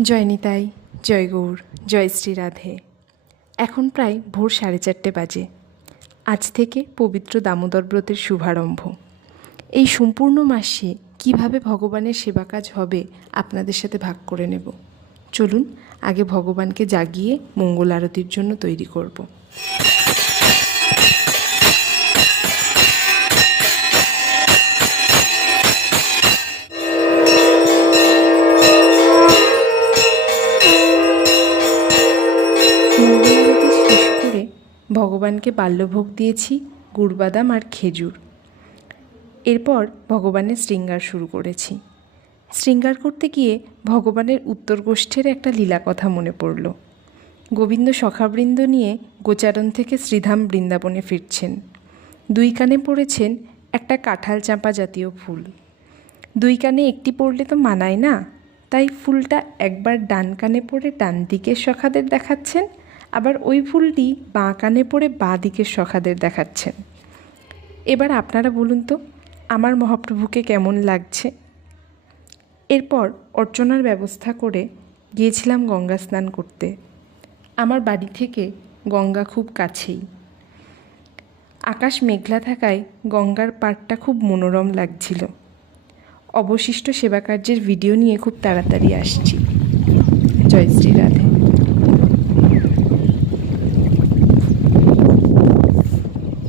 জয় নিতাই, জয় গৌর, জয় শ্রী রাধে। এখন প্রায় ভোর 4:30 বাজে। আজ থেকে পবিত্র দামোদর ব্রতের শুভারম্ভ। এই সম্পূর্ণ মাসে কিভাবে ভগবানের সেবা কাজ হবে আপনাদের সাথে ভাগ করে নেব। চলুন আগে ভগবানকে জাগিয়ে মঙ্গল আরতির জন্য তৈরি করব। মঙ্গলারতি শেষ করে ভগবানকে বাল্যভোগ দিয়েছি গুড়বাদাম আর খেজুর। এরপর ভগবানের শৃঙ্গার শুরু করেছি। শৃঙ্গার করতে গিয়ে ভগবানের উত্তর গোষ্ঠের একটা লীলা কথা মনে পড়ল। গোবিন্দ সখাবৃন্দ নিয়ে গোচারণ থেকে শ্রীধাম বৃন্দাবনে ফিরছেন। দুই কানে পড়েছেন একটা কাঁঠাল চাঁপা জাতীয় ফুল। দুই কানে একটি পড়লে তো মানায় না, তাই ফুলটা একবার ডান কানে পড়ে ডান দিকের সখাদের দেখাচ্ছেন, আবার ওই ফুলটি বাঁ কানে পড়ে বাঁ দিকের সখাদের দেখাচ্ছেন। এবার আপনারা বলুন তো আমার মহাপ্রভুকে কেমন লাগছে। এরপর অর্চনার ব্যবস্থা করে গিয়েছিলাম গঙ্গা স্নান করতে। আমার বাড়ি থেকে গঙ্গা খুব কাছেই। আকাশ মেঘলা থাকায় গঙ্গার পাড়টা খুব মনোরম লাগছিল। অবশিষ্ট সেবা কার্যের ভিডিও নিয়ে খুব তাড়াতাড়ি আসছি। জয় শ্রী রাধে।